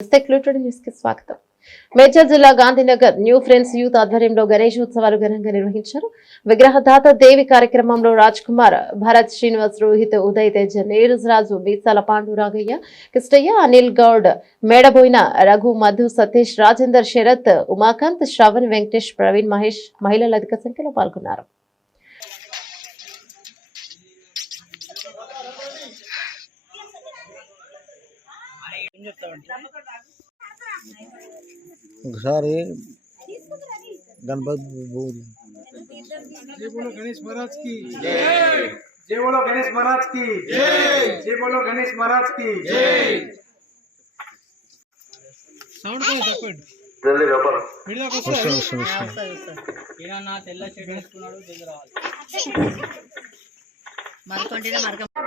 News కి స్వాగతం. మేడ్చల్ జిల్లా గాంధీనగర్ న్యూ ఫ్రెండ్స్ యూత్ ఆధ్వర్యంలో గణేష్ ఉత్సవాలు ఘనంగా నిర్వహించారు. విగ్రహదాత దేవి కార్యక్రమంలో రాజ్ కుమార్, భరత్, శ్రీనివాస్, రోహిత్, ఉదయ్ తేజ్, నీరజ్ రాజు, బీసాల పాండు, రాఘయ్య, కిష్టయ్య, అనిల్ గౌడ్, మేడబోయిన రఘు, మధు, సతీష్, రాజేందర్, శరత్, ఉమాకాంత్, శ్రవణ్, వెంకటేష్, ప్రవీణ్, మహేష్ మహిళలు అధిక సంఖ్యలో పాల్గొన్నారు. ఒకసారి गणपति जय बोलो गणेश महाराज की जय, जय बोलो गणेश महाराज की जय, जय बोलो गणेश महाराज की जय। साउंड को तప్పండి जल्दी లోపల మీడియాకి వస్తాను ఈయన నా తెల్ల షర్ట్ వేసుకున్నాడు జల్ది రావాలి.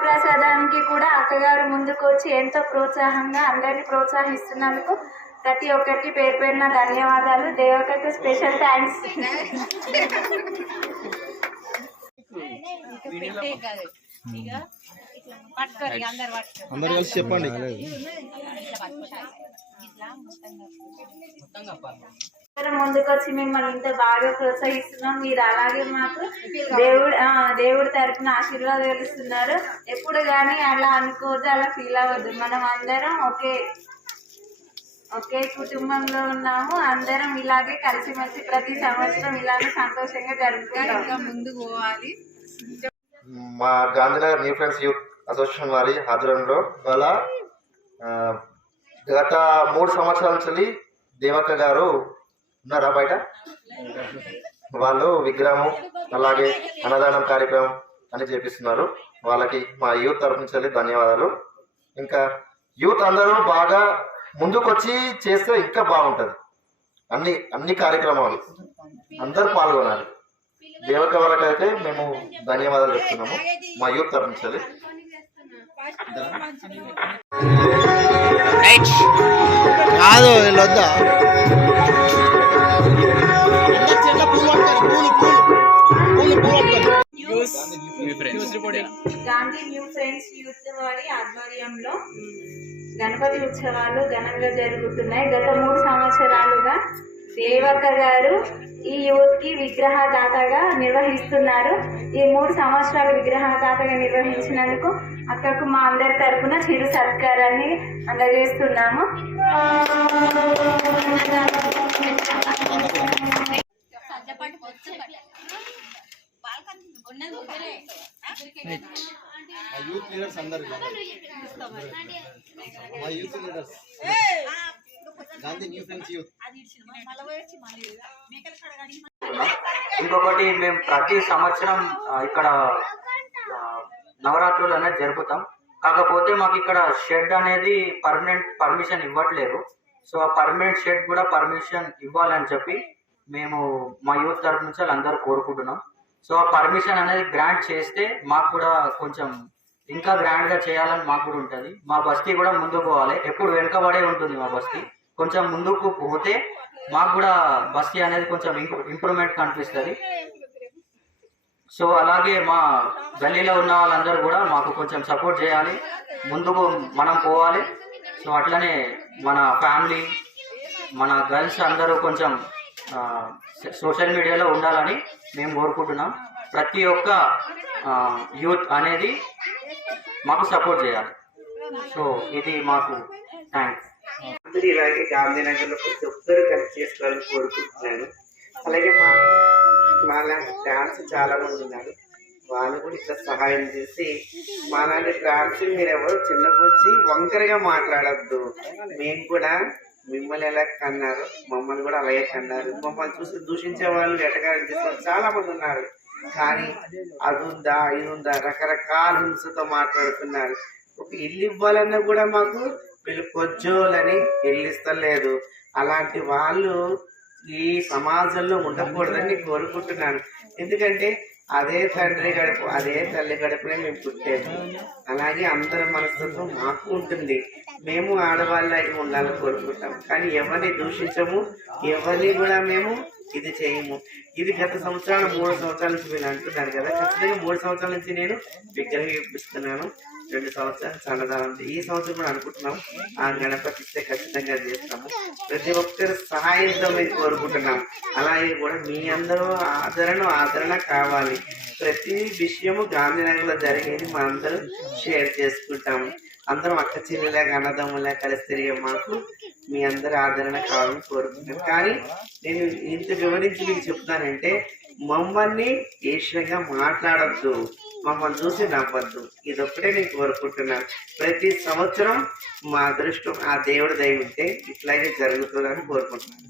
ప్రసాదానికి కూడా అక్కగారు ముందుకు వచ్చి ఎంతో ప్రోత్సాహంగా అందరినీ ప్రోత్సహిస్తున్నందుకు ప్రతి ఒక్కరికి పేరు పేరున ధన్యవాదాలు. దేవకకు స్పెషల్ థ్యాంక్స్. అందరు కలిసి చెప్పండి. ముందుకు వచ్చి మిమ్మల్ని ఇంత బాగా ప్రోత్సహిస్తున్నాం. మీరు అలాగే మాకు దేవుడి తరపున ఆశీర్వాదాలు ఇస్తున్నారు. ఎప్పుడు కానీ అలా అనుకోవద్దు, అలా ఫీల్ అవ్వద్దు. మనం అందరం ఒకే కుటుంబంలో ఉన్నాము. అందరం ఇలాగే కలిసిమెలిసి ప్రతి సంవత్సరం ఇలాగే సంతోషంగా జరుపుకుంటాం. ముందుకు పోవాలి. మా Gandhinagar new friends youth association వారి ఆధ్వర్యంలో వాళ్ళ గత 3 సంవత్సరాల నుంచి దేవక్క గారు ఉన్నారా బయట, వాళ్ళు విగ్రహం అలాగే అన్నదానం కార్యక్రమం అని చేపిస్తున్నారు. వాళ్ళకి మా యూత్ తరఫు నుంచి ధన్యవాదాలు. ఇంకా యూత్ అందరూ బాగా ముందుకొచ్చి చేస్తే ఇంకా బాగుంటుంది. అన్ని కార్యక్రమాలు అందరూ పాల్గొనాలి. దేవక వాళ్ళకైతే మేము ధన్యవాదాలు చెప్తున్నాము మా యూత్ తరఫు నుంచి. కాదు వీళ్ళొద్దా గాంధీ న్యూ ఫ్రెండ్స్ యూత్ వారి ఆధ్వర్యంలో గణపతి ఉత్సవాలు ఘనంగా జరుగుతున్నాయి. గత 3 సంవత్సరాలుగా దేవక్క గారు ఈ యూత్ కి విగ్రహదాతగా నిర్వహిస్తున్నారు. ఈ 3 సంవత్సరాలు విగ్రహదాతగా నిర్వహించినందుకు అక్కకు మా అందరి తరపున చిరు సత్కారాన్ని అందజేస్తున్నాము. ఇంకొకటి, మేము ప్రతి సంవత్సరం ఇక్కడ నవరాత్రులు అనేది జరుపుతాం. కాకపోతే మాకు ఇక్కడ షెడ్ అనేది పర్మిషన్ ఇవ్వట్లేదు. సో ఆ పర్మనెంట్ షెడ్ కూడా పర్మిషన్ ఇవ్వాలని చెప్పి మేము మా యూత్ తరఫు నుంచి అందరూ కోరుకుంటున్నాం. సో ఆ పర్మిషన్ అనేది గ్రాంట్ చేస్తే మాకు కూడా కొంచెం ఇంకా గ్రాండ్గా చేయాలని మాకు కూడా ఉంటుంది. మా బస్తీ కూడా ముందుకు పోవాలి. ఎప్పుడు వెనుకబడే ఉంటుంది మా బస్తీ. కొంచెం ముందుకు పోతే మాకు కూడా బస్తీ అనేది కొంచెం ఇంప్రూవ్మెంట్ కనిపిస్తుంది. సో అలాగే మా గల్లీలో ఉన్న వాళ్ళందరూ కూడా మాకు కొంచెం సపోర్ట్ చేయాలి, ముందుకు మనం పోవాలి. సో అట్లనే మన ఫ్యామిలీ, మన గర్ల్స్ అందరూ కొంచెం సోషల్ మీడియాలో ఉండాలని మేము కోరుకుంటున్నాం. ప్రతి ఒక్క యూత్ అనేది మాకు సపోర్ట్ చేయాలి. సో ఇది మాకు థ్యాంక్స్. అందరూ ఇలాగే గాంధీనగర్లో ప్రతి ఒక్కరు కలిసి చేసుకోవాలని కోరుకుంటున్నాను. అలాగే మాలాంటి డాన్స్ చాలా మంది ఉన్నారు, వాళ్ళు కూడా ఇట్లా సహాయం చేసి మాలాంటి డాన్స్ మీరు ఎవరు చిన్నపుచ్చి వంకరగా మాట్లాడద్దు. మేము కూడా మిమ్మల్ని ఎలా కన్నారు, మమ్మల్ని కూడా అలాగే కన్నారు. మమ్మల్ని చూసి దూషించే వాళ్ళు ఎటకారం చేసే చాలా మంది ఉన్నారు. కానీ అది ఉందా ఇది ఉందా రకరకాల హింసతో మాట్లాడుతున్నారు. ఒక ఇల్లు ఇవ్వాలన్నా కూడా మాకు వీళ్ళు కొజ్జోలని ఇల్లు ఇస్తలేదు. అలాంటి వాళ్ళు ఈ సమాజంలో ఉండకూడదని కోరుకుంటున్నాను. ఎందుకంటే అదే తండ్రి గడుపు అదే తల్లి గడుపునే మేము పుట్టాము. అలాగే అందరి మనస్తత్వం మాకు ఉంటుంది. మేము ఆడవాళ్ళకి ఉండాలని కోరుకుంటాం. కానీ ఎవరిని దూషించము, ఎవరిని కూడా మేము ఇది చేయము. ఇది గత సంవత్సరాలు 3 సంవత్సరాల నుంచి మీరు అంటున్నారు కదా, ఖచ్చితంగా 3 సంవత్సరాల నుంచి నేను విగ్రహం ఇప్పిస్తున్నాను. 2 సంవత్సరాలు అన్నదానం. ఈ సంవత్సరం కూడా అనుకుంటున్నాం ఆ గణపతి ఇస్తే ఖచ్చితంగా చేస్తాము. ప్రతి ఒక్కరు సహాయంతో మేము కోరుకుంటున్నాం. అలాగే కూడా మీ అందరూ ఆదరణ కావాలి. ప్రతి విషయము గాంధీనగర్లో జరిగేది మా అందరూ షేర్ చేసుకుంటాము. అందరం అక్క చెల్లెలాగా అన్నదమ్ములా కలిసి తిరిగే మాకు మీ అందరి ఆదరణ కావాలని కోరుకుంటున్నాను. కానీ నేను ఇంత వివరించి మీకు చెప్తానంటే మమ్మల్ని ఈశ్వరంగా మాట్లాడద్దు, మమ్మల్ని చూసి నవ్వద్దు. ఇదొక్కటే నేను కోరుకుంటున్నాను. ప్రతి సంవత్సరం మా అదృష్టం ఆ దేవుడి దయ ఉంటే ఇట్లాగే జరుగుతుందని కోరుకుంటున్నాను.